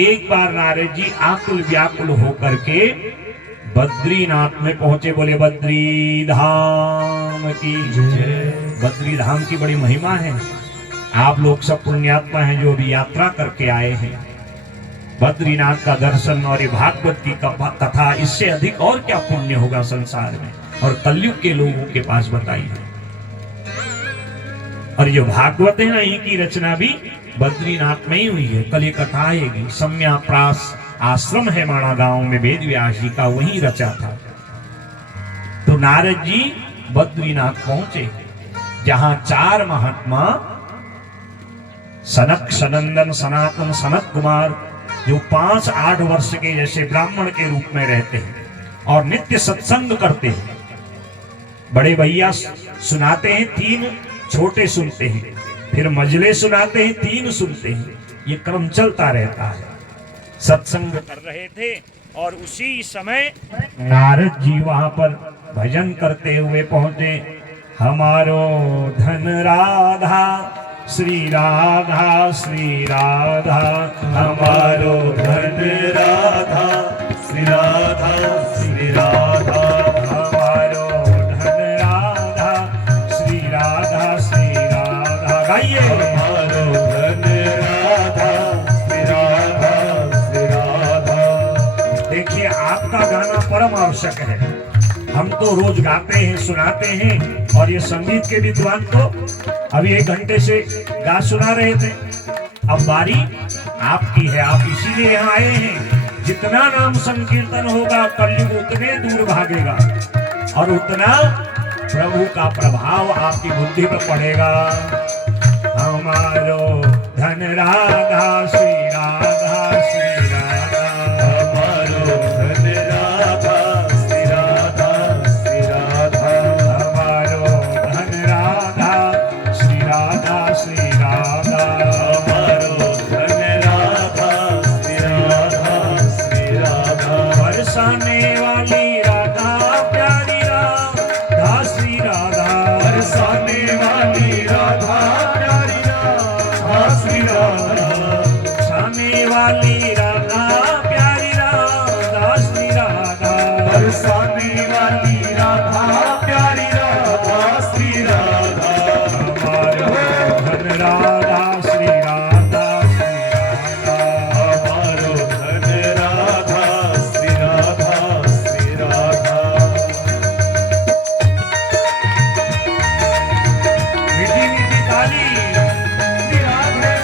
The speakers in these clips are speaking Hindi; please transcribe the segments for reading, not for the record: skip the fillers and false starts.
एक बार नारद जी आकुल व्याकुल होकर के बद्रीनाथ में पहुंचे। बोले बद्री धाम की जय। बद्री धाम की बड़ी महिमा है। आप लोग सब पुण्यात्मा हैं जो अभी यात्रा करके आए हैं। बद्रीनाथ का दर्शन और ये भागवत की कथा, इससे अधिक और क्या पुण्य होगा संसार में, और कलयुग के लोगों के पास बताइए। और जो भागवत है ना, इनकी रचना भी बद्रीनाथ में ही हुई है। कल ये कथा आएगी। सम्याप्रास आश्रम है माणा गांव में, वेद व्यास जी का, वहीं रचा था। तो नारद जी बद्रीनाथ पहुंचे, जहां 4 महात्मा सनक, सनंदन, सनातन, सनत कुमार, जो 5-8 वर्ष के जैसे ब्राह्मण के रूप में रहते हैं और नित्य सत्संग करते हैं। बड़े भैया सुनाते हैं, 3 छोटे सुनते हैं, फिर मजले सुनाते हैं, 3 सुनते हैं। ये क्रम चलता रहता है। सत्संग कर रहे थे और उसी समय नारद जी वहां पर भजन करते हुए पहुंचे। हमारो धन राधा श्री राधा, श्री राधा, हमारो धन राधा श्री राधा, श्री राधा, हमारो धन राधा श्री राधा, श्री राधा। गाइए। हमारो धन राधा श्री राधा, श्री राधा। देखिए, आपका गाना परम आवश्यक है। हम तो रोज गाते हैं, सुनाते हैं, और ये संगीत के विद्वान तो अभी 1 घंटे से गा सुना रहे थे। अब बारी आपकी है, आप इसीलिए यहाँ आए हैं। जितना नाम संकीर्तन होगा, कलयुग उतने दूर भागेगा और उतना प्रभु का प्रभाव आपकी बुद्धि पर पड़ेगा। हमारो धन राधा श्री राधा, श्री राधा, हमारो धन राधा श्री राधा, श्री राधा, हमारो धन राधा श्री राधा, श्री राधा, हमारो धन राधा श्री राधा, श्री राधा। बरसाने वाली राधा प्यारी राधा, श्री राधा, बरसाने वाली राधा प्यारी राधा, श्री राधा, बरसाने वाली राधा प्यारी राधा, श्री राधा, बरसाने वाली राधा प्यारी राधा, श्री राधा, हमारो धन राधा श्री राधा, श्री राधा, हमारो धन राधा श्री राधा, श्री राधा। मीठी मीठी ताली। श्री राधे।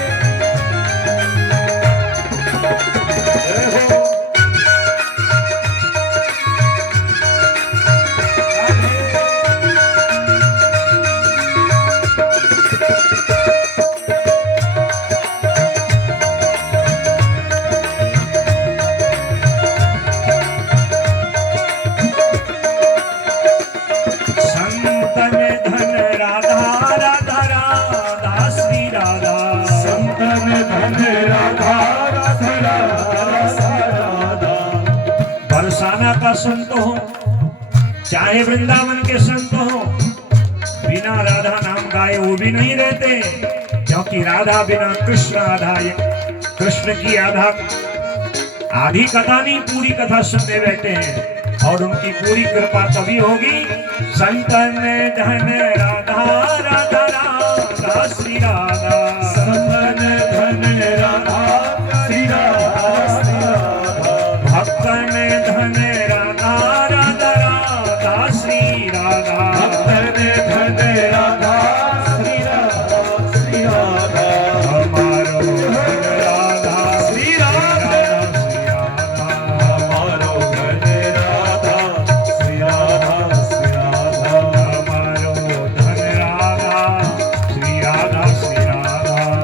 जय हो। संतन धन राधा, राधा राधा श्री राधा, संतन धन राधा, राधा राधा, राधा। बरसाना का संत हो, चाहे वृंदावन के संत हो, बिना राधा नाम गाए वो भी नहीं रहते। क्योंकि राधा बिना कृष्ण आधा, कृष्ण की आधा आधी कथा नहीं, पूरी कथा सुनने बैठे हैं। और उनकी पूरी कृपा तभी होगी। संतन धन राधा, राधा राधा श्री राधा, संतन धन राधा श्री राधा, श्री राधा, भक्तन धन राधा, राधा राधा श्री राधा, भक्तन धन राधा श्री राधा, श्री राधा, हमारो धन राधा श्री राधा, श्री राधा, हमारो धन राधा श्री राधा, श्री राधा, हमारो धन राधा श्री राधा, श्री राधा।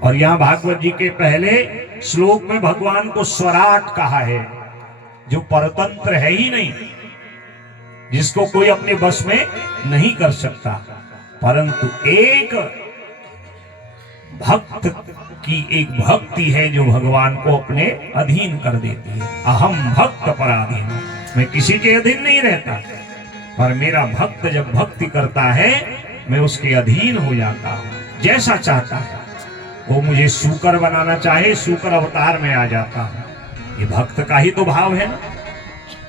और यहां भागवत जी के पहले श्लोक में भगवान को स्वराट कहा है, जो परतंत्र है ही नहीं, जिसको कोई अपने बस में नहीं कर सकता। परंतु एक भक्त की एक भक्ति है जो भगवान को अपने अधीन कर देती है। अहम भक्त पराधीन, मैं किसी के अधीन नहीं रहता, पर मेरा भक्त जब भक्ति करता है मैं उसके अधीन हो जाता हूं। जैसा चाहता है, वो मुझे सूकर बनाना चाहे सूकर अवतार में आ जाता हूं। ये भक्त का ही तो भाव है ना।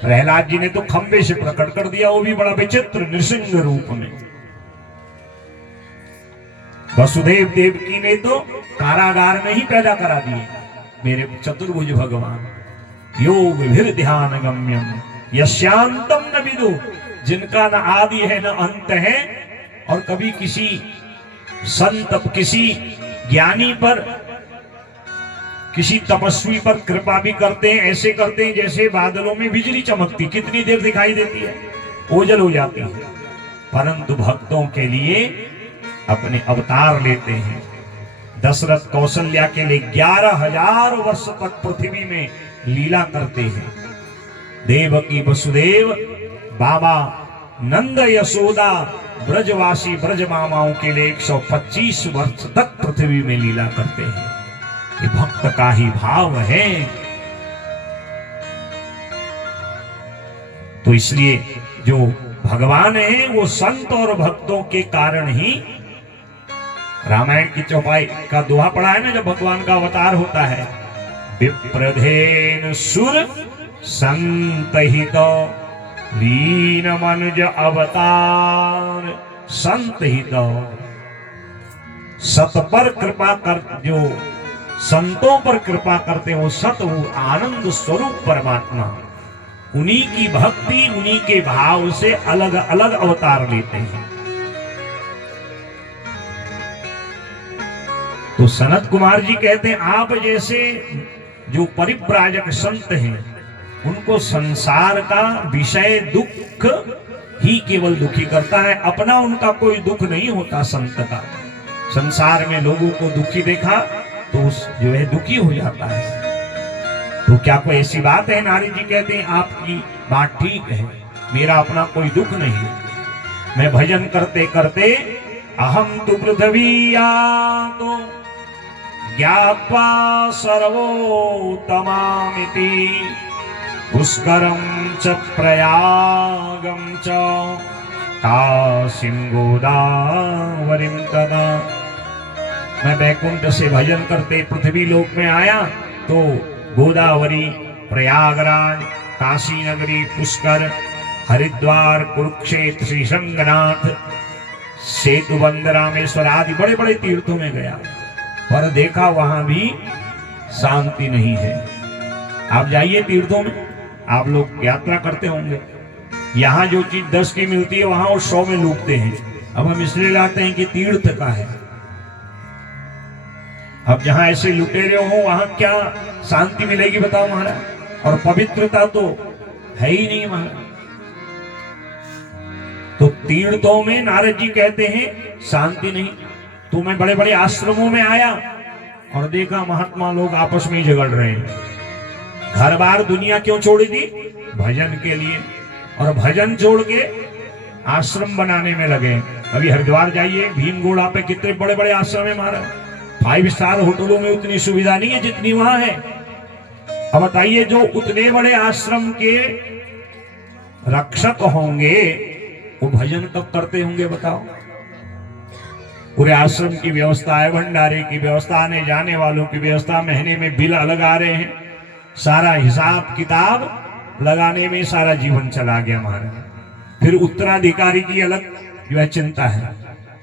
प्रहलाद जी ने तो खंबे से प्रकट कर दिया, वो भी बड़ा विचित्र नृसिंह रूप में। वसुदेव देवकी ने तो कारागार में ही पैदा करा दिए मेरे चतुर्भुज भगवान। योग विभिर ध्यान गम्यम यस्यांतम न विदु, जिनका न आदि है न अंत है। और कभी किसी संत, किसी ज्ञानी पर, किसी तपस्वी पर कृपा भी करते हैं। ऐसे करते हैं जैसे बादलों में बिजली चमकती, कितनी देर दिखाई देती है, ओझल हो जाती है। परंतु भक्तों के लिए अपने अवतार लेते हैं। दशरथ कौशल्या के लिए 11,000 वर्ष तक पृथ्वी में लीला करते हैं। देवकी वसुदेव, बाबा नंद यशोदा, ब्रजवासी ब्रज मामाओं के लिए 125 वर्ष तक पृथ्वी में लीला करते हैं। ये भक्त का ही भाव है। तो इसलिए जो भगवान है वो संत और भक्तों के कारण ही, रामायण की चौपाई का दोहा पढ़ा है ना, जब भगवान का अवतार होता है, विप्रधेन सुर संतहित लीन मनुज अवतार संतहित। सत पर कृपा कर, जो संतों पर कृपा करते हो, सत वो आनंद स्वरूप परमात्मा, उन्हीं की भक्ति, उन्हीं के भाव से अलग अलग अवतार लेते हैं। तो सनत कुमार जी कहते हैं, आप जैसे जो परिव्राजक संत हैं, उनको संसार का विषय दुख ही केवल दुखी करता है, अपना उनका कोई दुख नहीं होता। संत का संसार में लोगों को दुखी देखा तो जो है दुखी हो जाता है। तो क्या कोई ऐसी बात है? नारद जी कहते हैं आपकी बात ठीक है, मेरा अपना कोई दुख नहीं, मैं भजन करते करते अहम तु पृथ्वी तो ज्ञात्वा सर्वोत्तमामिति पुष्करं च प्रयागं च काशीं गोदावरीं तदा। मैं वैकुंठ से भजन करते पृथ्वी लोक में आया तो गोदावरी, प्रयागराज, काशी नगरी, पुष्कर, हरिद्वार, कुरुक्षेत्र, श्री रंगनाथ, सेतुबंध, रामेश्वर आदि बड़े बड़े तीर्थों में गया, पर देखा वहां भी शांति नहीं है। आप जाइए तीर्थों में, आप लोग यात्रा करते होंगे, यहाँ जो चीज 10 की मिलती है वहां वो 100 में लूटते हैं। अब हम इसलिए लाते हैं कि तीर्थ का है। अब जहां ऐसे लुटेरे हो वहां क्या शांति मिलेगी बताओ महाराज? और पवित्रता तो है ही नहीं महाराज। तो तीर्थों में नारद जी कहते हैं शांति नहीं। तो मैं बड़े बड़े आश्रमों में आया और देखा महात्मा लोग आपस में ही झगड़ रहे हैं। घर बार दुनिया क्यों छोड़ी थी? भजन के लिए। और भजन छोड़ के आश्रम बनाने में लगे। अभी हरिद्वार जाइए, भीमगोड़ा पे कितने बड़े बड़े आश्रम है महाराज। 5 स्टार होटलों में उतनी सुविधा नहीं है जितनी वहां है। अब बताइए, जो उतने बड़े आश्रम के रक्षक होंगे वो भजन कब करते होंगे बताओ? पूरे आश्रम की व्यवस्था है, भंडारे की व्यवस्था, आने जाने वालों की व्यवस्था, महीने में बिल अलग आ रहे हैं, सारा हिसाब किताब लगाने में सारा जीवन चला गया हमारा। फिर उत्तराधिकारी की अलग जो है चिंता है।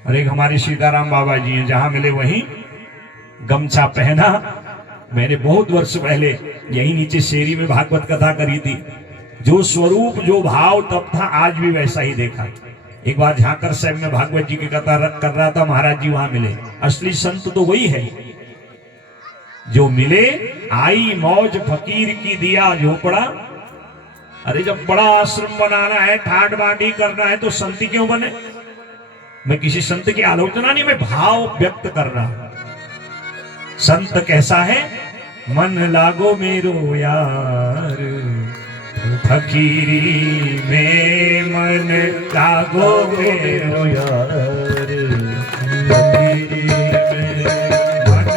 और एक हमारे सीताराम बाबा जी हैं, जहां मिले वहीं गमछा पहना। मैंने बहुत वर्ष पहले यही नीचे शेरी में भागवत कथा करी थी। जो स्वरूप जो भाव तब था, आज भी वैसा ही देखा। एक बार झांकर साहब में भागवत जी की कथा कर रहा था, महाराज जी वहां मिले। असली संत तो वही है जो मिले। आई मौज फकीर की दिया झोपड़ा। अरे जब बड़ा आश्रम बनाना है, ठाट बाटी करना है, तो संत क्यों बने? मैं किसी संत की आलोचना नहीं, मैं भाव व्यक्त कर रहा हूं। संत कैसा है? मन लागो मेरो यार, फकीरी में मन लागो मेरो यार, फकीरी में मन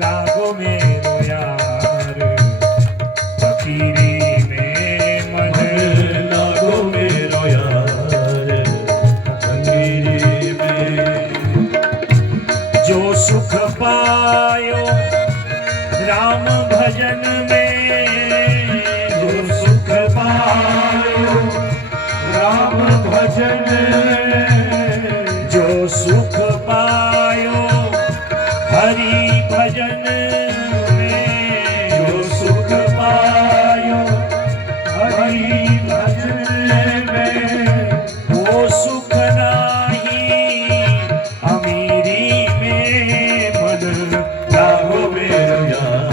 लागो मेरो यार, फकीरी में मन लागो मेरो यार, फकीरी में जो सुख पायो राम भजन में, जो सुख पायो राम भजन में, जो सुख पायो हरि भजन में, जो सुख पायो हरि भजन में, वो सुख नाही अमीरी में मन लागो मेरो यार,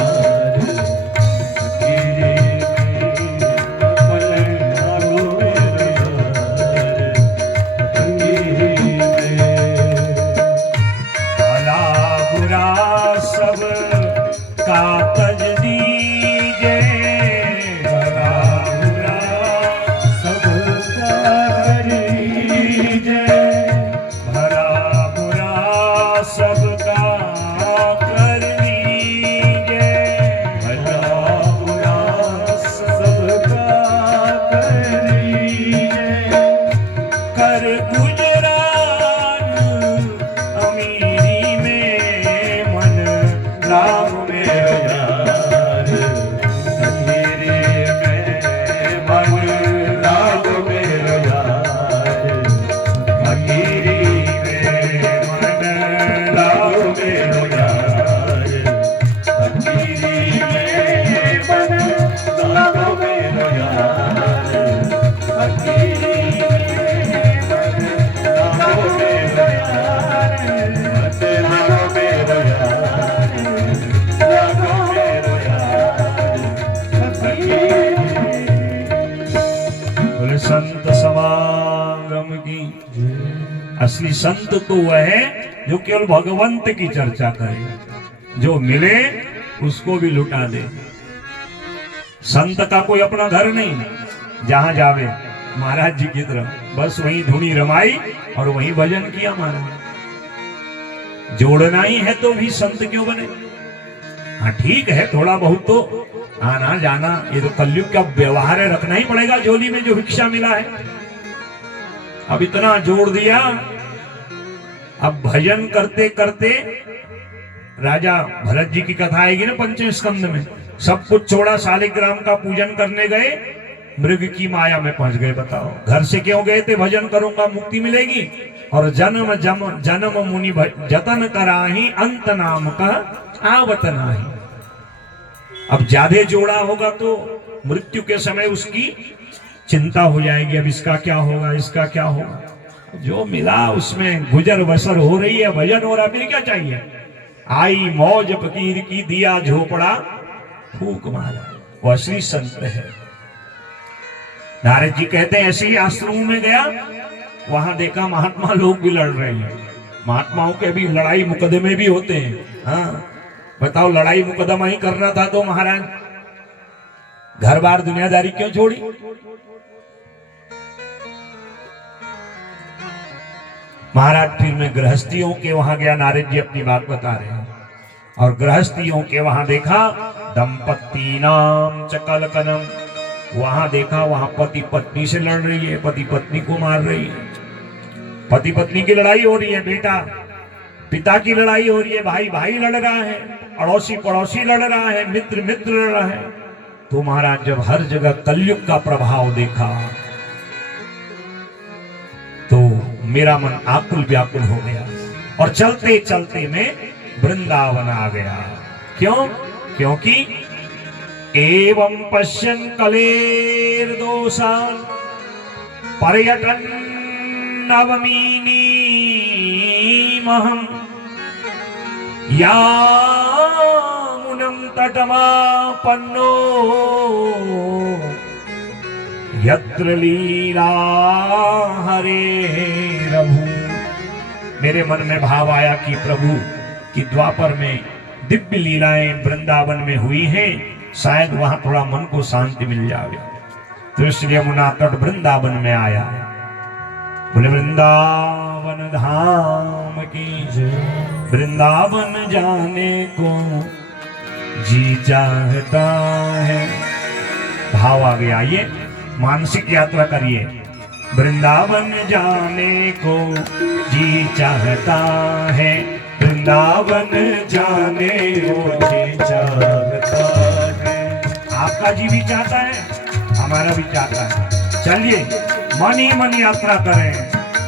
फकीरी में मन लागो मेरो यार, फकीरी में भला बुरा सब का तज दीजे, भला बुरा सब का दीजे, भला बुरा सब का कर लीजे, भला बुरा सब का कर लीजे, कर गुजरान अमीरी में मन लागो मेरो यार, फकीरी में मन लागो मेरो यार, फकीरी में मन लागो मेरो यार, फकीरी में मन लागो मेरो यार, फकीरी में मन लागो मेरो यार, मन लागो मेरो यार, लागो मेरो यार, फकीरी। बोले संत समागम की जय। असली संत तो वह है जो केवल भगवंत की चर्चा करे, जो मिले उसको भी लुटा दे। संत का कोई अपना घर नहीं, जहां जावे महाराज जी की तरफ बस वहीं धुनी रमाई और वहीं भजन किया महाराज। जोड़ना ही है तो भी संत क्यों बने? हाँ ठीक है, थोड़ा बहुत तो आना जाना, ये तो कलयुग का व्यवहार है, रखना ही पड़ेगा झोली में जो भिक्षा मिला है। अब इतना जोड़ दिया, अब भजन करते करते राजा भरत जी की कथा आएगी ना पंचम स्कंद में, सब कुछ छोड़ा, शालिग्राम का पूजन करने गए, मृग की माया में पहुंच गए। बताओ घर से क्यों गए थे? भजन करूंगा मुक्ति मिलेगी, और जन्म जन्म मुनि जतन कराही, अंत नाम का आवत नाही। अब ज्यादा जोड़ा होगा तो मृत्यु के समय उसकी चिंता हो जाएगी, अब इसका क्या होगा, इसका क्या होगा। जो मिला उसमें गुजर बसर हो रही है, भजन हो रहा, फिर क्या चाहिए। आई मौज फकीर की, दिया झोपड़ा फूक मारा, वो असली संत है। नारद जी कहते हैं ऐसे ही आश्रम में गया, वहां देखा महात्मा लोग भी लड़ रहे हैं। महात्माओं के भी लड़ाई मुकदमे भी होते हैं। हाँ बताओ, लड़ाई मुकदमा ही करना था तो महाराज घर बार दुनियादारी क्यों छोड़ी? महाराज फिर मैं गृहस्थियों के वहां गया, नारद जी अपनी बात बता रहे हैं, और गृहस्थियों के वहां देखा दंपत्ति नाम चकलकनम, वहां देखा वहां पति पत्नी से लड़ रही है, पति पत्नी को मार रही है, पति पत्नी की लड़ाई हो रही है, बेटा पिता की लड़ाई हो रही है, भाई भाई लड़ रहा है, अड़ोसी पड़ोसी लड़ रहा है, मित्र मित्र लड़ रहा है। तो महाराज जब हर जगह कलयुग का प्रभाव देखा तो मेरा मन आकुल व्याकुल हो गया, और चलते चलते मैं वृंदावन आ गया। क्यों? क्योंकि एवं पश्यन् कलेर दोषान् पर्यटन नवमीनी महम यामुनं तटमापन्नो यत्र लीला हरे रघु। मेरे मन में भाव आया कि प्रभु कि द्वापर में दिव्य लीलाएं वृंदावन में हुई हैं, शायद वहां थोड़ा मन को शांति मिल जाए। तो इसलिए यमुना तट वृंदावन में आया। बोले वृंदावन धाम की जय। वृंदावन जाने को जी चाहता है। भाव आ गया। ये मानसिक यात्रा करिए। वृंदावन जाने को जी चाहता है। वृंदावन जाने को जी चाहता है। आपका जी भी चाहता है, हमारा भी चाहता है। चलिए मन ही मन यात्रा करें।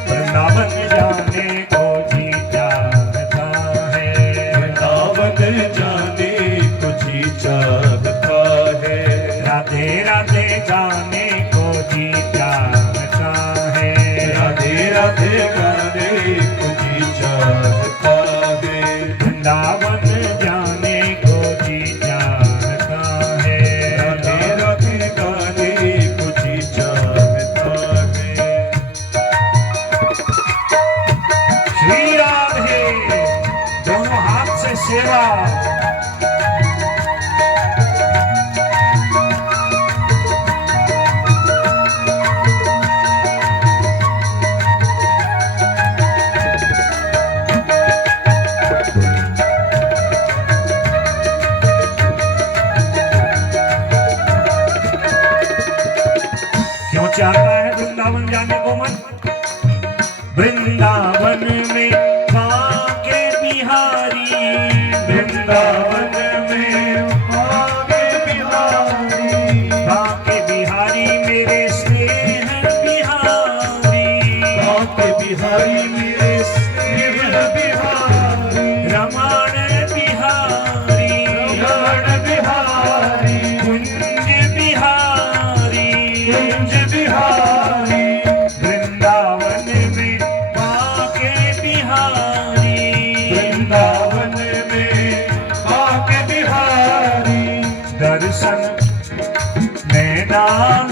वृंदावन जाने को जी चाहता है। वृंदावन जाने को जी चाहता है। राधे राधे गाने को जी चाहता है। राधे राधे गाने को जी चाहता है। वृंदावन जाने को जी चाहता है। राधे राधे गाने को जी चाहता है। श्री राधे दोनों हाथ से सेवा। क्यों चाहता है वृंदावन जाने को मन? वृंदावन में बाके बिहारी। वृंदावन में बाके बिहारी। बाके बिहारी मेरे स्नेह बिहारी। बाके बिहारी मेरे स्नेह बिहारी। रमण बिहारी। रमण बिहारी। कुंज बिहारी। कुंज बिहारी। वृंदावन में बाके बिहारी। वृंदावन में बाके बिहारी। दर्शन नैना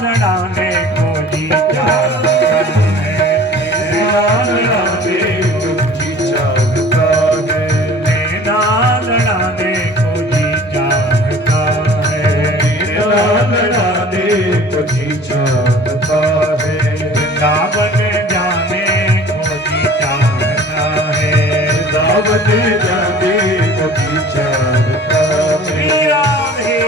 लड़ाने को जी चाहता है। राधे जी चाहता है। नैना लड़ाने को जी चाहता है। राधे को जी चाहता है। वृंदावन जाने को जी चाहता है। दावत जाने को जी चाहता है। श्री राधे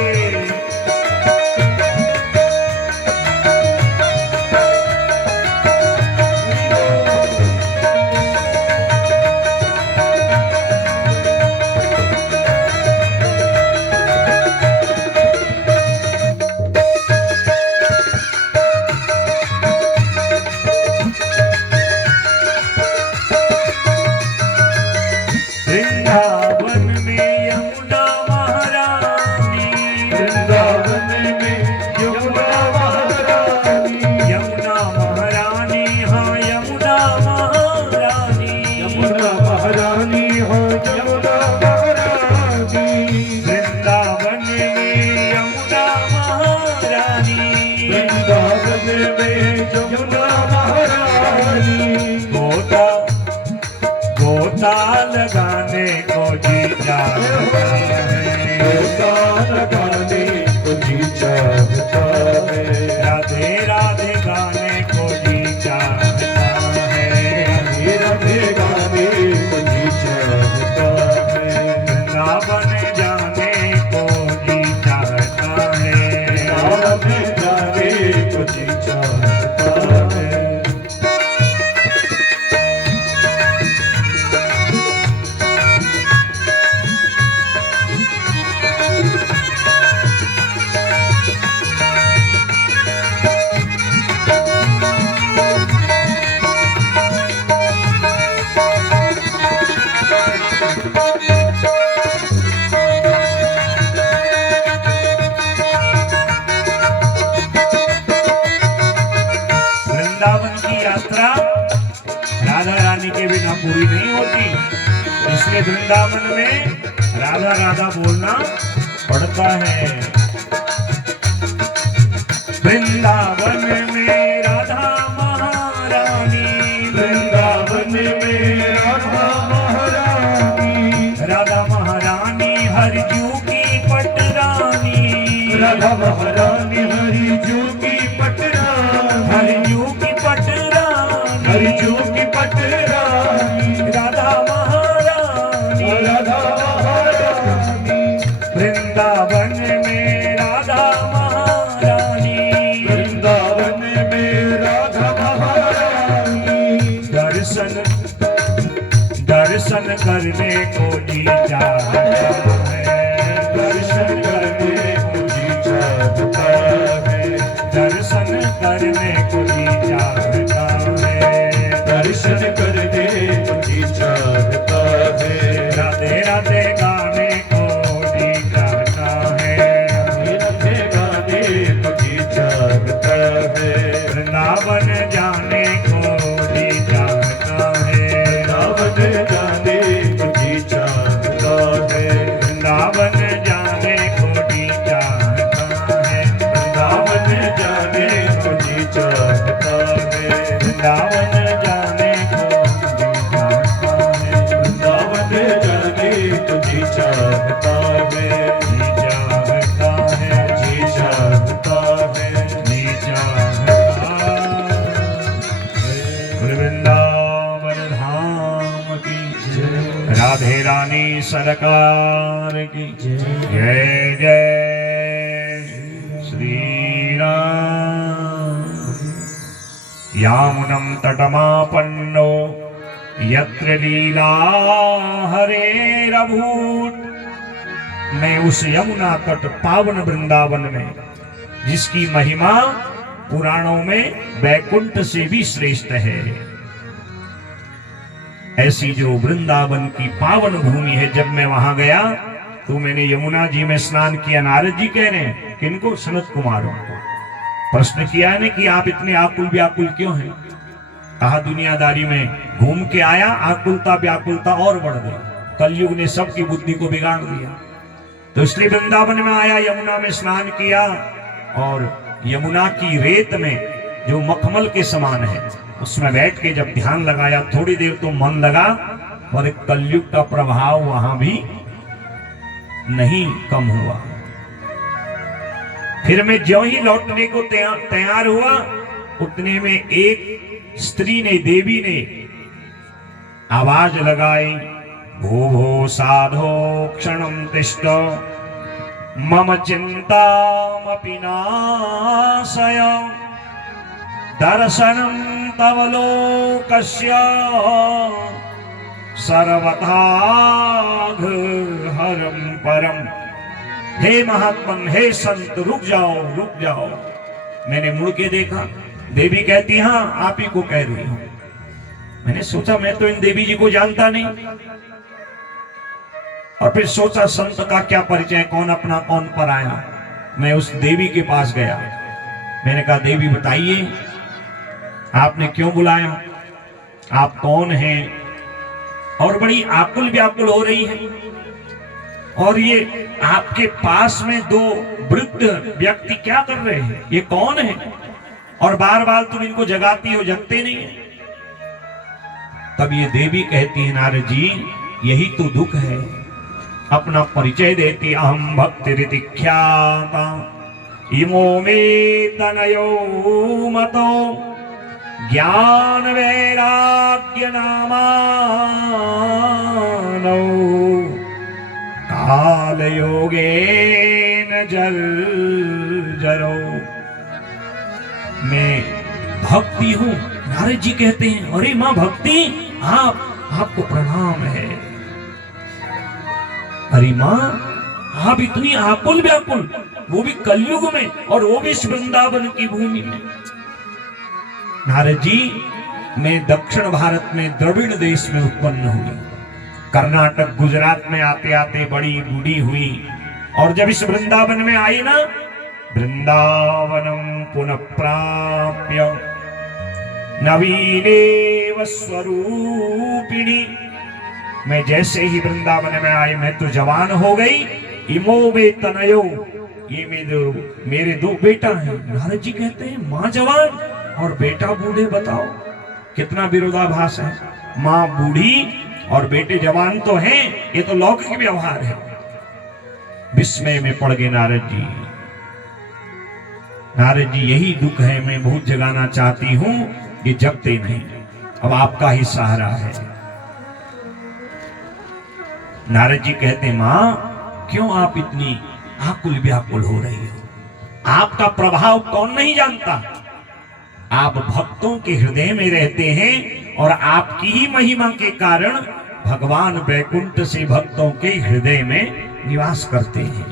वृंदावन में यमुना महारानी। वृंदावन में यमुना महारानी। यमुना महारानी हाँ यमुना महारानी। यमुना महारानी हो यमुना महारानी। वृंदावन में यमुना महारानी। वृंदावन में यमुना महारानी। गोता गोता लगाने को जी चाहता है। गोता लगाने को जी चाहता है। राधे राधे गाने को जी चाहता है। राधे राधे गाने को जी चाहता है। वृंदावन जाने को जी चाहता है। राधे गाने को जी चाहता है। वृंदावन की यात्रा राधा रानी के बिना पूरी नहीं होती। इसलिए वृंदावन में राधा राधा बोलना पड़ता है। वृंदावन में राधा महारानी। वृंदावन में राधा महारानी। राधा महारानी राधा महारानी हरि जू की पटरा, हरिजू की पटरानी, हरि जू की पटरानी, राधा महारानी, राधा महारानी, वृंदावन में राधा महारानी, वृंदावन में राधा महारानी, दर्शन दर्शन करने को जी चाहता है, दर्शन करने को जी चाहता है, दर्शन करने को जी चाहता है, दर्शन करने को जी चाहता है, राधे राधे गाने को जी चाहता है, राधे गाने को जी चाहता है, वृंदावन जाने को जी चाहता है, वृंदावन जाने को जी चाहता है, वृंदावन जाने को जी चाहता है, वृंदावन जाने को जी चाहता है, वृंदावन जाने को जी चाहता है, वृंदावन जाने को जी चाहता है, जी चाहता है, जी चाहता है, जी चाहता है। वृंदावन धाम की जय, राधे रानी सरकार की जय जय श्री राम। यामुनं तटमापन्नो यत्र लीला हरेरभूत्। मैं उस यमुना तट पावन वृंदावन में, जिसकी महिमा पुराणों में वैकुंठ से भी श्रेष्ठ है, ऐसी जो वृंदावन की पावन भूमि है, जब मैं वहां गया तो मैंने यमुना जी में स्नान किया। नारद जी कह रहे हैं किनको? सनत कुमारों को प्रश्न किया है कि आप इतने आकुल व्याकुल क्यों हैं? कहा दुनियादारी में घूम के आया, आकुलता व्याकुलता और बढ़ गई, कलयुग ने सबकी बुद्धि को बिगाड़ दिया। तो इसलिए वृंदावन में आया, यमुना में स्नान किया, और यमुना की रेत में जो मखमल के समान है उसमें बैठ के जब ध्यान लगाया, थोड़ी देर तो मन लगा, पर कलयुग का प्रभाव वहां भी नहीं कम हुआ। फिर मैं ज्यों ही लौटने को तैयार हुआ, उतने में एक स्त्री ने, देवी ने आवाज लगाई, भो भो साधो क्षणं तिष्ठ मम चिंतामपि नाशय दर्शनं तव लोकस्य सर्वथा हरम परम। हे महात्मन, हे संत, रुक जाओ रुक जाओ। मैंने मुड़ के देखा, देवी कहती हाँ आप ही को कह रही हूं। मैंने सोचा मैं तो इन देवी जी को जानता नहीं, और फिर सोचा संत का क्या परिचय, कौन अपना कौन पराया। मैं उस देवी के पास गया, मैंने कहा देवी बताइए आपने क्यों बुलाया, आप कौन हैं? और बड़ी आकुल व्याकुल हो रही है, और ये आपके पास में दो वृद्ध व्यक्ति क्या कर रहे हैं, ये कौन है? और बार बार तुम इनको जगाती हो, जगते नहीं है। तब ये देवी कहती है नारद जी यही तो दुख है। अपना परिचय देती, अहम भक्ति ख्याता इमो मे तनयो मतो ज्ञान वैराग्य नामानो काल योगेन जर्जरो। मैं भक्ति हूं। नारद जी कहते हैं अरे मां भक्ति, आपको प्रणाम है। अरे मां आप इतनी आकुल व्याकुल, वो भी कलयुग में, और वो भी इस वृंदावन की भूमि में। नारद जी मैं दक्षिण भारत में द्रविड़ देश में उत्पन्न हुई, कर्नाटक गुजरात में आते आते बड़ी बूढ़ी हुई, और जब इस वृंदावन में आई ना, वृंदावनम पुनः प्राप्य नवीनेव स्वरूपिणी। मैं जैसे ही वृंदावन में आई, मैं तो जवान हो गई। इमो वे तनयो, ये मेरे दो बेटा हैं। नारद जी कहते हैं माँ जवान और बेटा बूढ़े, बताओ कितना विरोधाभास है। माँ बूढ़ी और बेटे जवान तो हैं, ये तो लौकिक व्यवहार है। विस्मय में पड़ गए नारद जी। नारद जी यही दुख है, मैं बहुत जगाना चाहती हूं, ये जगते नहीं, अब आपका ही सहारा है। नारद जी कहते मां क्यों आप इतनी आकुल व्याकुल हो रही हो? आपका प्रभाव कौन नहीं जानता? आप भक्तों के हृदय में रहते हैं और आपकी ही महिमा के कारण भगवान वैकुंठ से भक्तों के हृदय में निवास करते हैं।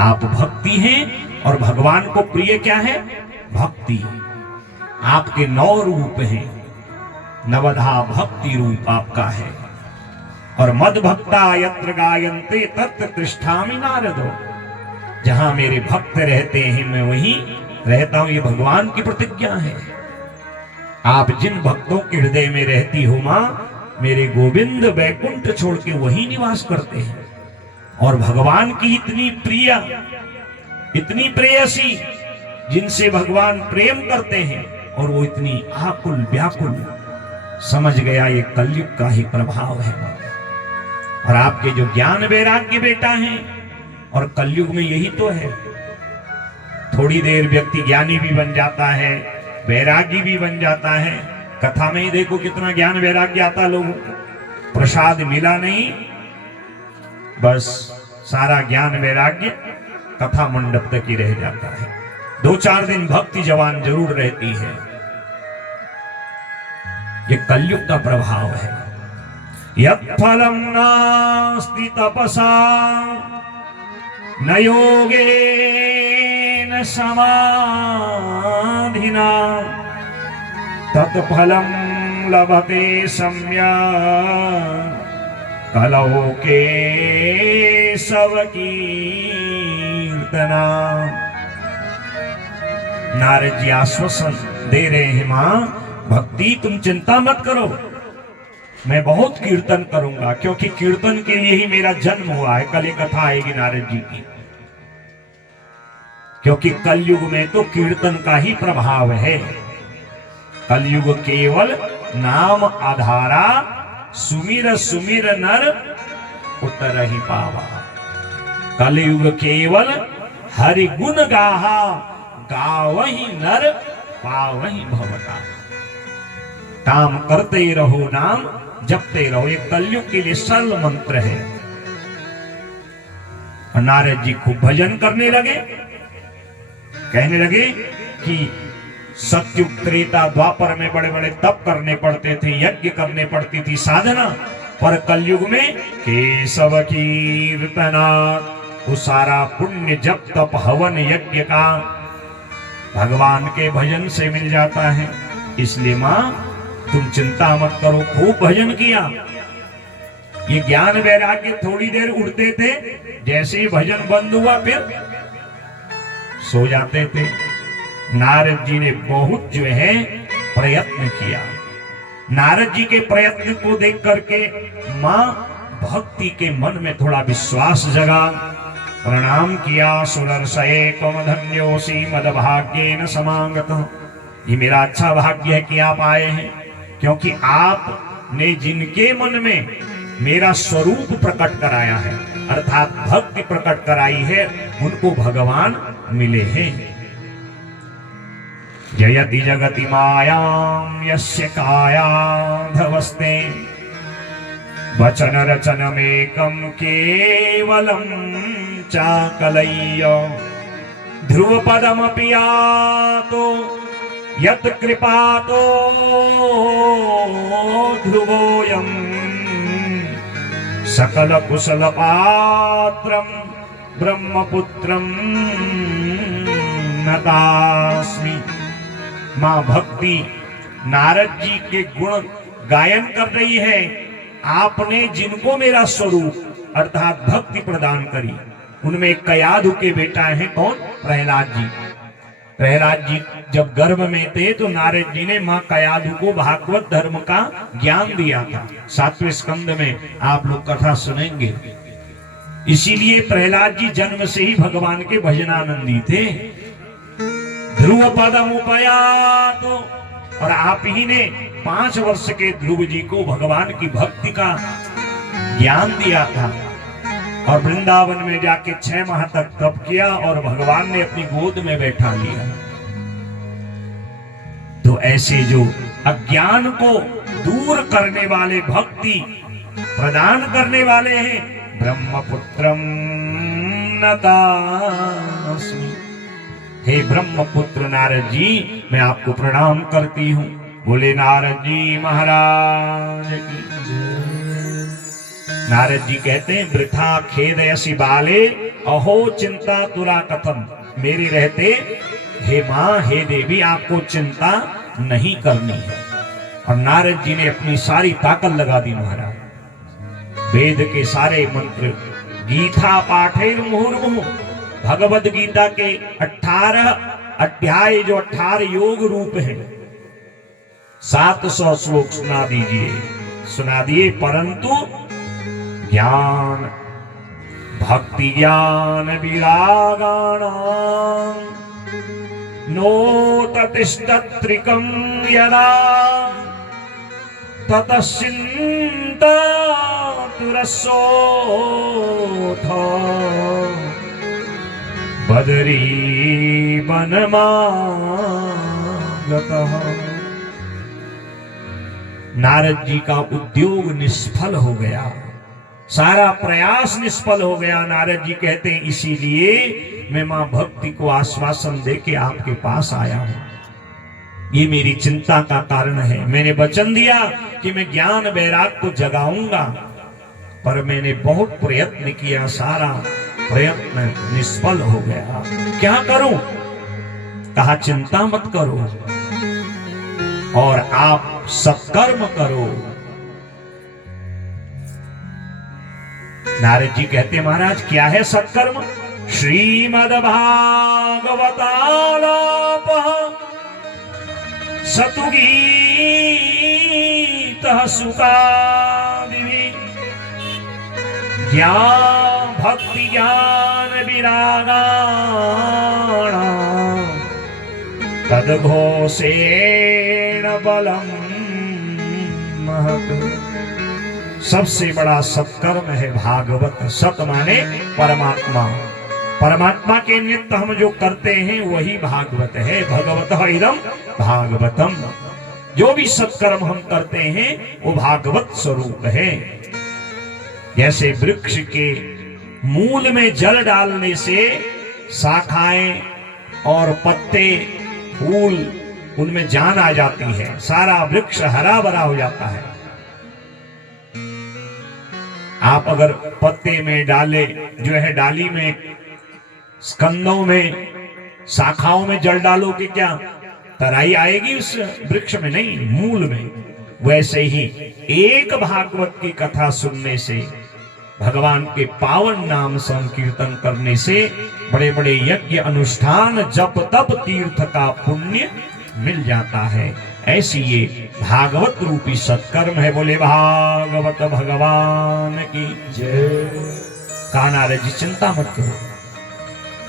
आप भक्ति हैं और भगवान को प्रिय क्या है? भक्ति। आपके 9 रूप हैं, नवधा भक्ति रूप आपका है। और मद भक्ता यत्र गायन्ते तत्र तिष्ठामि नारदो, जहां मेरे भक्त रहते हैं मैं वहीं रहता हूं, ये भगवान की प्रतिज्ञा है। आप जिन भक्तों के हृदय में रहती हो मां, मेरे गोविंद वैकुंठ छोड़ के वहीं निवास करते हैं। और भगवान की इतनी प्रेयसी, जिनसे भगवान प्रेम करते हैं, और वो इतनी आकुल व्याकुल, समझ गया ये कलयुग का ही प्रभाव है। और आपके जो ज्ञान वैराग्य बेटा हैं, और कलयुग में यही तो है, थोड़ी देर व्यक्ति ज्ञानी भी बन जाता है, वैरागी भी बन जाता है। कथा में ही देखो कितना ज्ञान वैराग्य आता लोगों को, प्रसाद मिला नहीं, बस सारा ज्ञान वैराग्य कथा मंडप तक ही रह जाता है। 2-4 दिन भक्ति जवान जरूर रहती है। ये कलयुग का प्रभाव है। यत्फलं नास्ति तपसा न योगेन समाधिना तत्फलं लभते सम्यक् कलौ केशव कीर्तना। नारद जी आश्वासन दे रहे हैं मां, भक्ति तुम चिंता मत करो, मैं बहुत कीर्तन करूंगा, क्योंकि कीर्तन के लिए ही मेरा जन्म हुआ है। कल एक कथा आएगी नारद जी की, क्योंकि कलयुग में तो कीर्तन का ही प्रभाव है। कलयुग केवल नाम आधारा, सुमिर सुमिर नर उतर ही पावा। कलयुग केवल हरि गुण गाहा, गावही नर पावही भवता। काम करते रहो, नाम जपते रहो, ये कलयुग के लिए सरल मंत्र है। और नारद जी खूब भजन करने लगे, कहने लगे कि सत्युग त्रेता द्वापर में बड़े बड़े तप करने पड़ते थे, यज्ञ करने पड़ती थी, साधना, पर कलयुग में केशव कीर्तना, वो सारा पुण्य जप तप हवन यज्ञ का भगवान के भजन से मिल जाता है। इसलिए मां तुम चिंता मत करो, खूब भजन किया। ये ज्ञान वैराग्य थोड़ी देर उड़ते थे, जैसे ही भजन बंद हुआ फिर सो जाते थे। नारद जी ने बहुत जो है प्रयत्न किया। नारद जी के प्रयत्न को देख करके मां भक्ति के मन में थोड़ा विश्वास जगा, प्रणाम किया। सुरर्षये त्वं धन्योऽसि मद्भाग्येन समागतः, ये मेरा अच्छा भाग्य है कि आप आए हैं, क्योंकि आपने जिनके मन में मेरा स्वरूप प्रकट कराया है, अर्थात भक्ति प्रकट कराई है, उनको भगवान मिले हैं। जयति जगति मायां यस्य कायाधवस्ते, वचन रचनमेकं केवलं चाकलय्य। ध्रुवपदमपि यातो यत् कृपातो ध्रुवोऽयं, सकल कुशल पात्रं ब्रह्मपुत्रं नतास्मि। मां भक्ति नारद जी के गुण गायन कर रही है। आपने जिनको मेरा स्वरूप अर्थात भक्ति प्रदान करी, उनमें कयाधु के बेटा है कौन? प्रहलाद जी। प्रहलाद जी जब गर्भ में थे तो नारद जी ने मां कयाधु को भागवत धर्म का ज्ञान दिया था। 7वें स्कंद में आप लोग कथा सुनेंगे। इसीलिए प्रहलाद जी जन्म से ही भगवान के भजनानंदी थे। ध्रुव पदम उपयात, और आप ही ने 5 वर्ष के ध्रुव जी को भगवान की भक्ति का ज्ञान दिया था। और वृंदावन में जाके 6 माह तक तप किया और भगवान ने अपनी गोद में बैठा लिया। तो ऐसे जो अज्ञान को दूर करने वाले, भक्ति प्रदान करने वाले हैं, ब्रह्मपुत्रम नतास्मि। हे ब्रह्मपुत्र नारद जी, मैं आपको प्रणाम करती हूँ। बोले नारद जी महाराज की जय। नारद जी कहते हैं, वृथा खेदयसि बाले अहो चिंता तुरा कथम। मेरे रहते हे माँ, हे देवी, आपको चिंता नहीं करनी है। और नारद जी ने अपनी सारी ताकत लगा दी महाराज। वेद के सारे मंत्र, गीता पाठेर मुहुर्मुहु, भगवद गीता के 18 अध्याय जो 18 योग रूप हैं, 700 श्लोक सुना दीजिए, सुना दिए। परंतु ज्ञान भक्ति ज्ञान विरागाणां नो ततिष्ठत्रिकं यदा ततश्चिन्ता तुरसोऽथ बदरी वनमागतः। नारद जी का उद्योग निष्फल हो गया, सारा प्रयास निष्फल हो गया। नारद जी कहते हैं, इसीलिए मैं मां भक्ति को आश्वासन देके आपके पास आया हूं। ये मेरी चिंता का कारण है। मैंने वचन दिया कि मैं ज्ञान वैराग को जगाऊंगा, पर मैंने बहुत प्रयत्न किया, सारा प्रयत्न निष्फल हो गया। क्या करूं? कहा चिंता मत करो और आप सत्कर्म करो। नारद जी कहते, महाराज क्या है सत्कर्म? श्रीमद् भागवतालापः सतुगीतः सुखादिभिः ज्ञान भक्ति ज्ञान विरागाणां तद्घोषेण बलम महत्। सबसे बड़ा सत्कर्म है भागवत। सत माने परमात्मा, परमात्मा के नित्य हम जो करते हैं वही भागवत है। भगवतः इदं भागवतम। जो भी सत्कर्म हम करते हैं वो भागवत स्वरूप है। जैसे वृक्ष के मूल में जल डालने से शाखाएं और पत्ते, फूल, उनमें जान आ जाती है, सारा वृक्ष हरा भरा हो जाता है। आप अगर पत्ते में डाले जो है, डाली में, स्कंदों में, शाखाओं में जल डालो कि क्या तराई आएगी उस वृक्ष में? नहीं, मूल में। वैसे ही एक भागवत की कथा सुनने से, भगवान के पावन नाम संकीर्तन करने से बड़े बड़े यज्ञ अनुष्ठान जप तप तीर्थ का पुण्य मिल जाता है। ऐसी ये भागवत रूपी सत्कर्म है। बोले भागवत भगवान की जय। कहा नारद जी चिंता मत करो,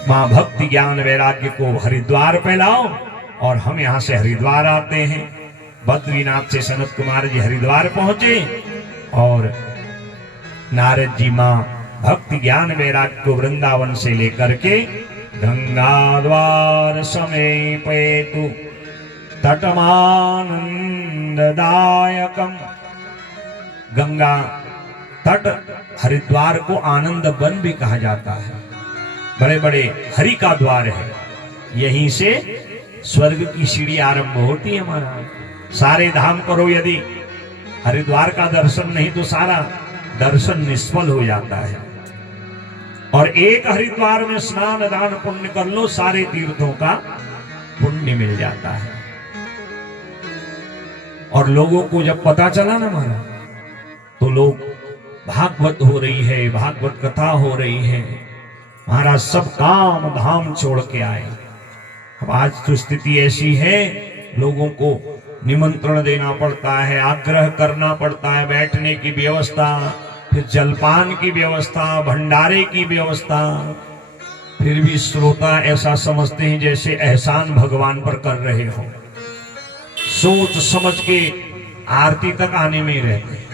मां भक्ति ज्ञान वैराग्य को हरिद्वार पे लाओ। और हम यहां से हरिद्वार आते हैं। बद्रीनाथ से सनत कुमार जी हरिद्वार पहुंचे और नारद जी मां भक्ति ज्ञान वैराग्य को वृंदावन से लेकर के गंगा द्वार समीपेतु तटमानंददायकम। गंगा तट हरिद्वार को आनंद वन भी कहा जाता है। बड़े बड़े हरि का द्वार है। यहीं से स्वर्ग की सीढ़ी आरंभ होती है महाराज। सारे धाम करो, यदि हरिद्वार का दर्शन नहीं तो सारा दर्शन निष्फल हो जाता है। और एक हरिद्वार में स्नान दान पुण्य कर लो, सारे तीर्थों का पुण्य मिल जाता है। और लोगों को जब पता चला ना महाराज, तो लोग भागवत हो रही है, भागवत कथा हो रही है, महाराज सब काम धाम छोड़ के आए। अब आज तो स्थिति ऐसी है, लोगों को निमंत्रण देना पड़ता है, आग्रह करना पड़ता है, बैठने की व्यवस्था, फिर जलपान की व्यवस्था, भंडारे की व्यवस्था। फिर भी श्रोता ऐसा समझते हैं जैसे एहसान भगवान पर कर रहे हो। सोच समझ के आरती तक आने में ही रहते हैं।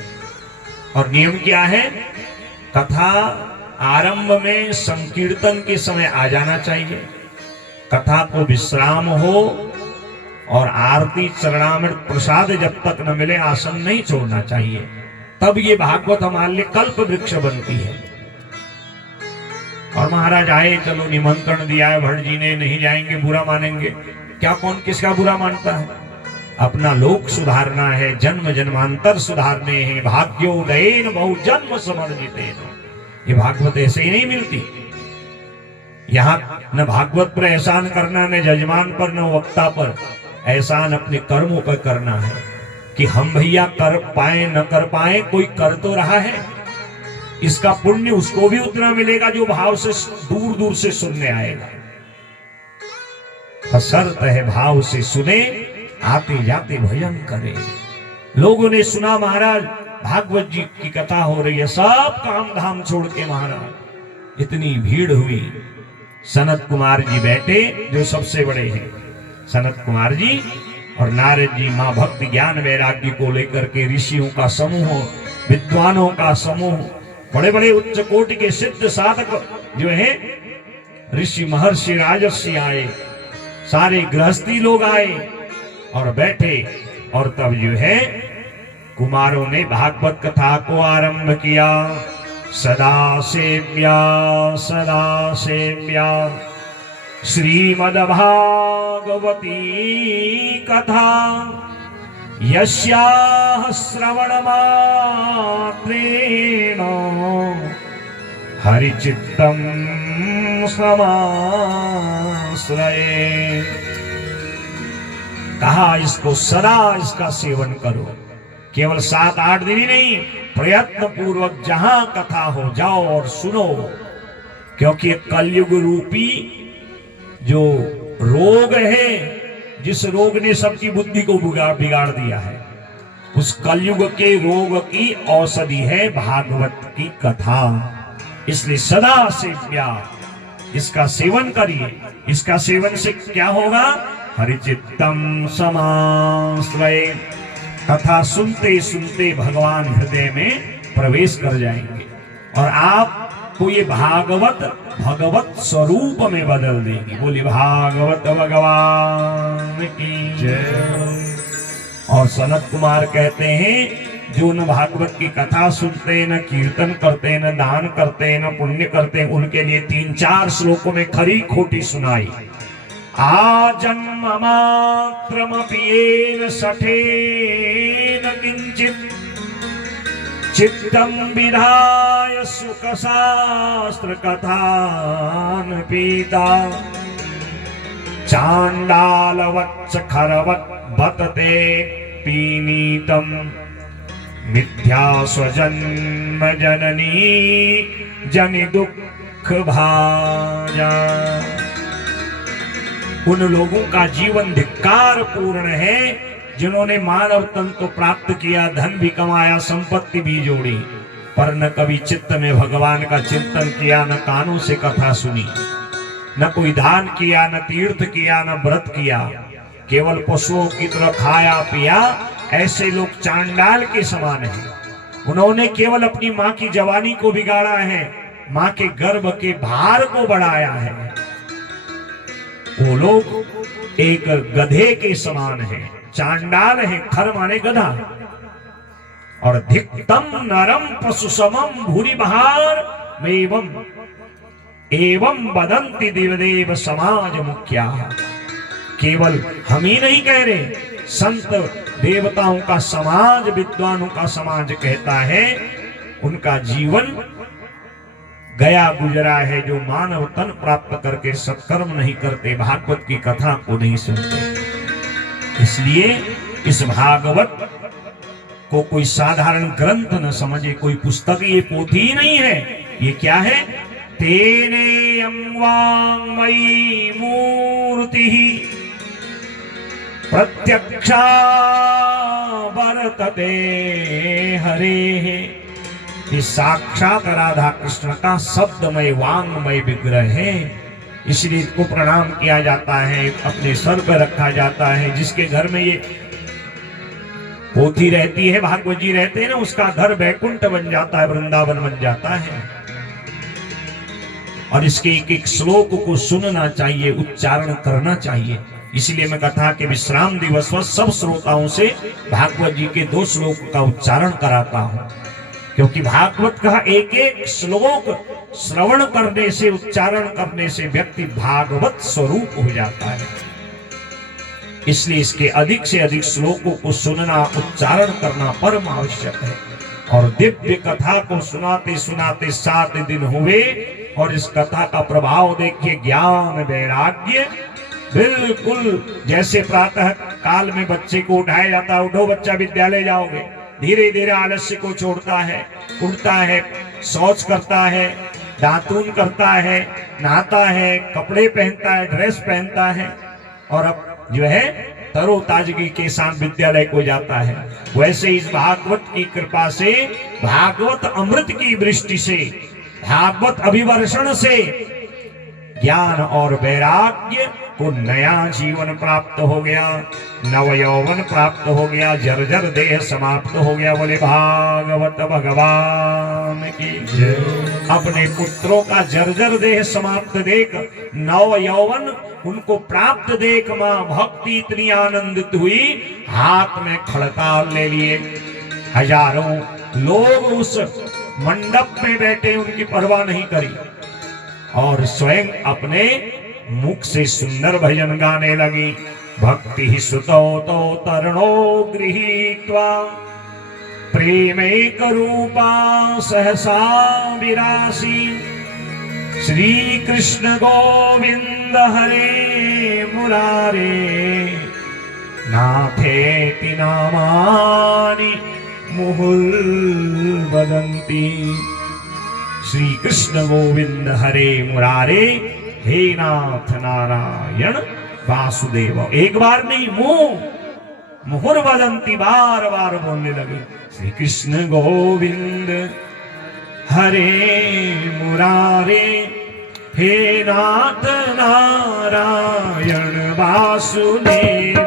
और नियम क्या है? कथा आरंभ में संकीर्तन के समय आ जाना चाहिए, कथा को विश्राम हो और आरती चरणामृत प्रसाद जब तक न मिले आसन नहीं छोड़ना चाहिए, तब ये भागवत हमारे लिए कल्प वृक्ष बनती है। और महाराज आए, चलो निमंत्रण दिया है भट्ट जी ने, नहीं जाएंगे बुरा मानेंगे, क्या कौन किसका बुरा मानता है? अपना लोक सुधारना है, जन्म जन्मांतर सुधारने हैं, भाग्योदयेन बहु जन्म समर्जितेन। ये भागवत ऐसे ही नहीं मिलती। यहाँ न भागवत पर एहसान करना, न जजमान पर, न वक्ता पर, एहसान अपने कर्मों पर करना है कि हम भैया कर पाए न कर पाए, कोई कर तो रहा है, इसका पुण्य उसको भी उतना मिलेगा जो भाव से दूर दूर से सुनने आएगा। शर्त है भाव से सुने, आते जाते भजन करे। लोगों ने सुना महाराज भागवत जी की कथा हो रही है, सब काम धाम छोड़ के महाराज, इतनी भीड़ हुई। सनत कुमार जी बैठे जो सबसे बड़े हैं, सनत कुमार जी और नारद जी, मां भक्ति ज्ञान वैराग्य को लेकर के ऋषियों का समूह, विद्वानों का समूह, बड़े बड़े उच्च कोटि के सिद्ध साधक जो है, ऋषि महर्षि राजर्षि आए, सारे गृहस्थी लोग आए और बैठे। और तब जो है कुमारों ने भागवत कथा को आरंभ किया। सदा सेव्या श्रीमद् भागवती कथा, यस्याः श्रवण मात्रेण हरिचित्तम् समाश्रये। कहा इसको सदा इसका सेवन करो, केवल 7-8 दिन ही नहीं, प्रयत्न पूर्वक जहां कथा हो जाओ और सुनो, क्योंकि कलयुग रूपी जो रोग है, जिस रोग ने सबकी बुद्धि को बिगाड़ दिया है, उस कलयुग के रोग की औषधि है भागवत की कथा। इसलिए सदा सेव्या, इसका सेवन करिए। इसका सेवन से क्या होगा? हरिचित्तम समाश्रये। कथा सुनते सुनते भगवान हृदय में प्रवेश कर जाएंगे और आपको ये भागवत भगवत स्वरूप में बदल देगी। बोली भागवत भगवान की जय। और सनत कुमार कहते हैं, जो न भागवत की कथा सुनते, न कीर्तन करते, न दान करते, न पुण्य करते, उनके लिए 3-4 श्लोकों में खरी खोटी सुनाई। आजन्म मात्रमपि येन सठेन किंचित् चित्तं विधाय सुखशास्त्र कथान पीता, चांडालवच्च खरवत् बतते पीनीतम् मिथ्या स्वजन्म जननी जनि दुख भाजा। उन लोगों का जीवन धिक्कार पूर्ण है जिन्होंने मानव तन तो प्राप्त किया, धन भी कमाया, संपत्ति भी जोड़ी, पर न कभी चित्त में भगवान का चिंतन किया, न कानों से कथा सुनी, न कोई दान किया, न तीर्थ किया, न व्रत किया, केवल पशुओं की तरह खाया पिया। ऐसे लोग चांडाल के समान हैं। उन्होंने केवल अपनी माँ की जवानी को बिगाड़ा है, माँ के गर्भ के भार को बढ़ाया है। वो लोग एक गधे के समान हैं, चांडाल है। खर माने गधा। और धिक्तम नरम पशु समम भूरि बहार एवं बदंती दिवदेव समाज मुख्या। केवल हम ही नहीं कह रहे, संत देवताओं का समाज, विद्वानों का समाज कहता है, उनका जीवन गया गुजरा है जो मानव तन प्राप्त करके सत्कर्म नहीं करते, भागवत की कथा को नहीं सुनते। इसलिए इस भागवत को कोई साधारण ग्रंथ न समझे, कोई पुस्तक, ये पोथी ही नहीं है। ये क्या है? तेने अंगवांगमयी मूर्ति प्रत्यक्षा वर्तते हरे। ये साक्षात राधा कृष्ण का शब्दमय वांगमय विग्रह है। इसलिए इसको प्रणाम किया जाता है, अपने सर पर रखा जाता है। जिसके घर में ये पोथी रहती है, भागवत जी रहते हैं ना, उसका घर वैकुंठ बन जाता है, वृंदावन बन जाता है। और इसके एक एक श्लोक को सुनना चाहिए, उच्चारण करना चाहिए। इसलिए मैं कथा के विश्राम दिवस पर सब श्रोताओं से भागवत जी के 2 श्लोक का उच्चारण कराता हूं, क्योंकि भागवत का एक एक श्लोक श्रवण करने से, उच्चारण करने से व्यक्ति भागवत स्वरूप हो जाता है। इसलिए इसके अधिक से अधिक श्लोकों को सुनना, उच्चारण करना परम आवश्यक है। और दिव्य कथा को सुनाते सुनाते 7 दिन हुए और इस कथा का प्रभाव देखिए, ज्ञान वैराग्य बिल्कुल जैसे प्रातः काल में बच्चे को उठाया जाता है, उठो बच्चा विद्यालय जाओगे, धीरे धीरे आलस्य को छोड़ता है, उठता है, शौच करता है, दातून करता है, नहाता है, कपड़े पहनता है, ड्रेस पहनता है और अब जो है तरोताजगी के साथ विद्यालय को जाता है। वैसे इस भागवत की कृपा से, भागवत अमृत की वृष्टि से, भागवत अभिवर्षण से ज्ञान और वैराग्य को नया जीवन प्राप्त हो गया, नव यौवन प्राप्त हो गया, जर्जर देह समाप्त हो गया। बोले भागवत भगवान की जय। अपने पुत्रों का जर्जर देह समाप्त देख, नव यौवन उनको प्राप्त देख मां भक्ति इतनी आनंदित हुई, हाथ में खड़काल ले लिए। हजारों लोग उस मंडप में बैठे, उनकी परवाह नहीं करी और स्वयं अपने मुख से सुंदर भजन गाने लगी। भक्ति ही सुतो तो तरणो गृहीत्वा प्रेमैक रूपा सहसा विरासी। श्री कृष्ण गोविंद हरे मुरारे नाथेति नामानि मुहुर् वदन्ति। श्री कृष्ण गोविंद हरे मुरारे, हे नाथ नारायण वासुदेव। एक बार नहीं, मुहुर वदंती, बार बार बोलने लगे। श्री कृष्ण गोविंद हरे मुरारे, हे नाथ नारायण वासुदेव।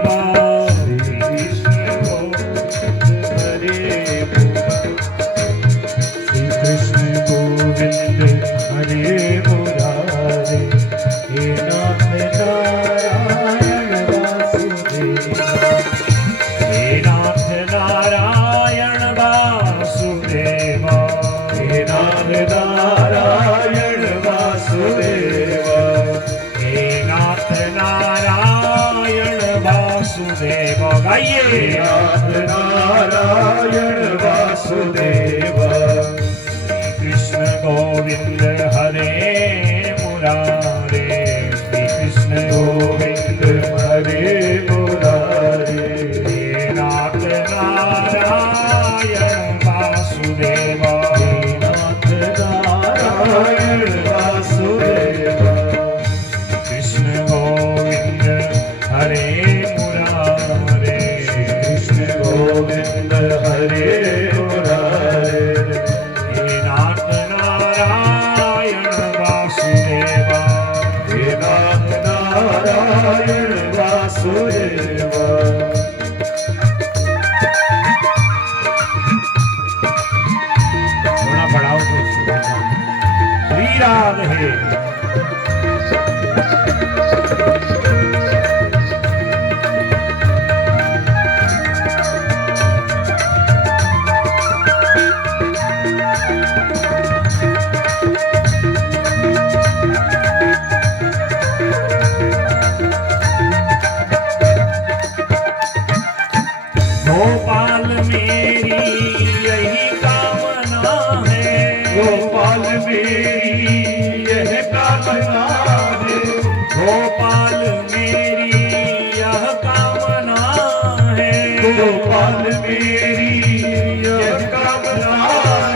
नारायण वासुदेव। श्री कृष्ण गोविंद हरे मुरारे, श्री कृष्ण गोविंद हरे मुरारे, हे नाथ नारायण वासुदेव। हे नाथ नारायण वासुदेव। कृष्ण गोविंद हरे गोविंद हरे मुरारे, हे नाथ नारायण वासुदेव। हे नाथ नारायण वासुदेव। थोड़ा बढ़ाओ तो श्री राधे। गोपाल मेरी यही कामना है, गोपाल मेरी यह कामना है, गोपाल मेरी यह कामना है, गोपाल मेरी यह कामना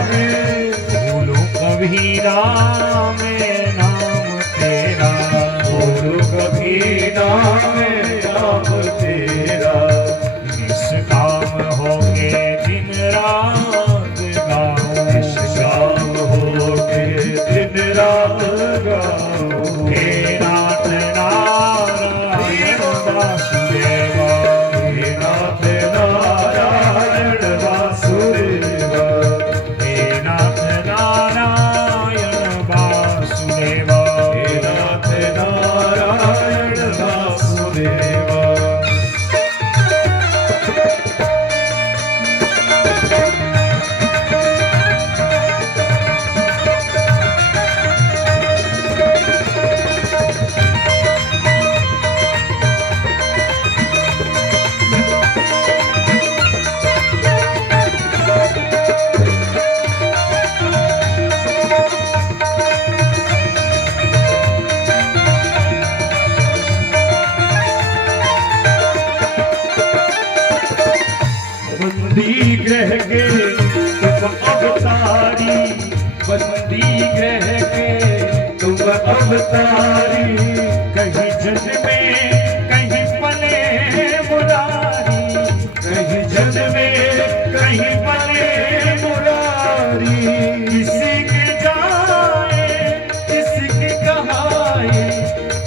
है। बोलो कबीरा मैं नाम तेरा, बोलो कबीरा मैं नाम तेरा। काम होके दिन रात गाओ, शाम होके दिन रात गाओ। हे नाथ नारायण वासुदेव, हे नाथ नारायण वासुदेव, हे नाथ नारायण अवतारी, कहीं जन्मे कहीं बने मुरारी, कहीं जन्मे कहीं बने मुरारी, किसी के जाए किसी की कहाए,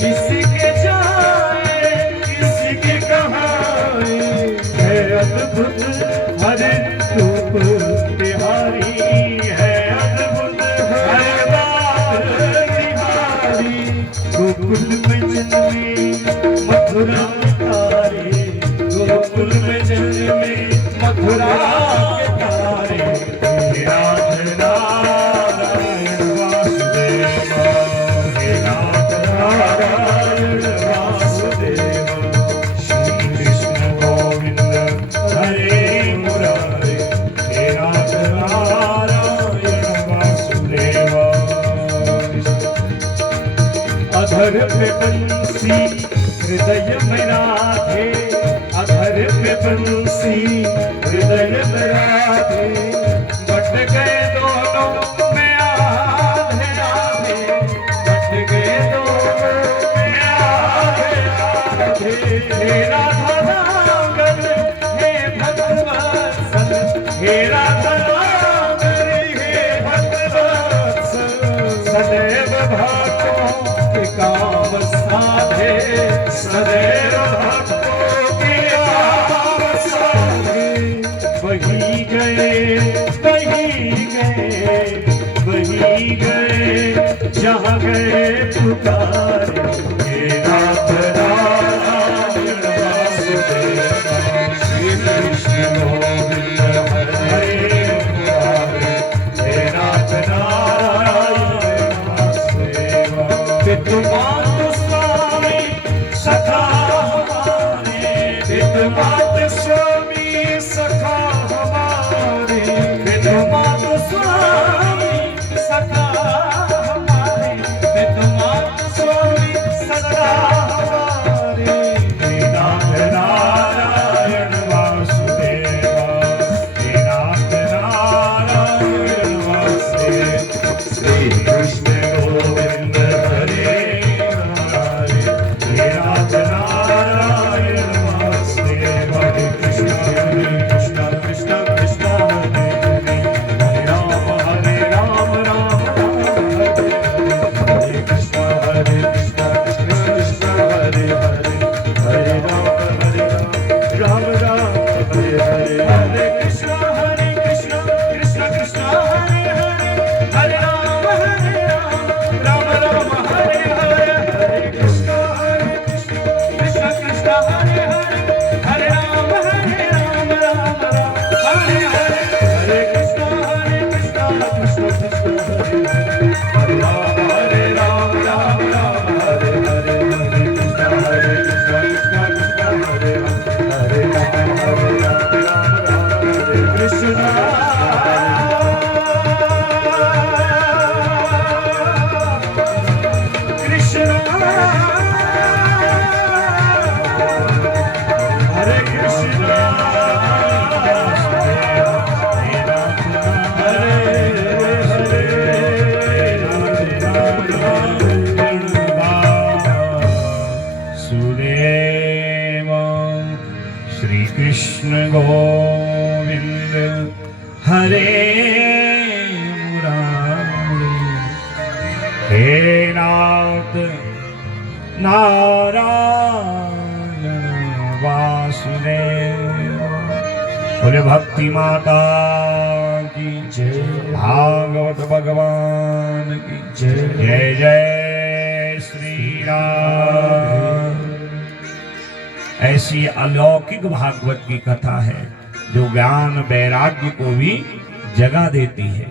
किसी के जाए, किसी की कहाए, है अद्भुत हर रूप तिहारी, है अद्भुत हर बार तिहारी, गोकुल में जन्मे मथुरा के तारे, गोकुल में जन्मे मथुरा के तारे, नाथ नारायण वासुदेव, हे नाथ नारायण वासुदेव, श्री कृष्ण गोविंद हरे मुरारे, हे नाथ नारायण वासुदेव। अधर पे बंसी हृदय में राधे, अधर पे बंसी हृदय में राधे, बट गए दोनों में आधे आधे, बट गए दोनों में आधे आधे, हे राधा नागर हे भगवत्सल, हे राधा नागर हे भगवत्सल, सदैव भक्तों के काम साधे, सदैव भक्तों के काम साधे, वही गए वही गए जहाँ गए पुकारे, हे नाथ नारायण वासुदेव, श्री कृष्ण गोविंद हरे मुरारे, हे नाथ नारायण वासुदेव। विद्वान स्वामी सखा हमारे, विद्वान स्वामी सखा हमारे, विद्वान स्वामी सखा हमारे, विद्वान स्वामी सखा हमारे, हे नाथ नारायण वासुदेव, हे नाथ नारायण वासुदेव, श्री कृष्ण गोविंद हरे हरे हे नाथ नारायण वासुदेव। हरे कृष्ण कृष्ण कृष्ण हरे हरे, हरे राम राम राम हरे हरे कृष्ण कृष्ण कृष्ण हरे हरे, हरे राम राम राम हरे हरे, हरे कृष्ण कृष्ण कृष्ण हरे हरे, हरे राम राम राम हरे हरे, हरे कृष्ण कृष्ण कृष्ण हरे हरे, हरे राम राम राम हरे हरे, हरे कृष्ण कृष्ण कृष्ण हरे हरे, हरे राम राम राम हरे हरे, हरे कृष्ण कृष्ण कृष्ण हरे हरे, हरे राम राम हरे कृष्ण। कृष्ण हरे कृष्ण, सुदेव श्री कृष्ण गोविंद हरे मुरारे, हे नाथ नारायण वासुदेव। बोले भक्ति माता की जय, भागवत भगवान की जय, जय जय श्री राम। ऐसी अलौकिक भागवत की कथा है जो ज्ञान वैराग्य को भी जगा देती है।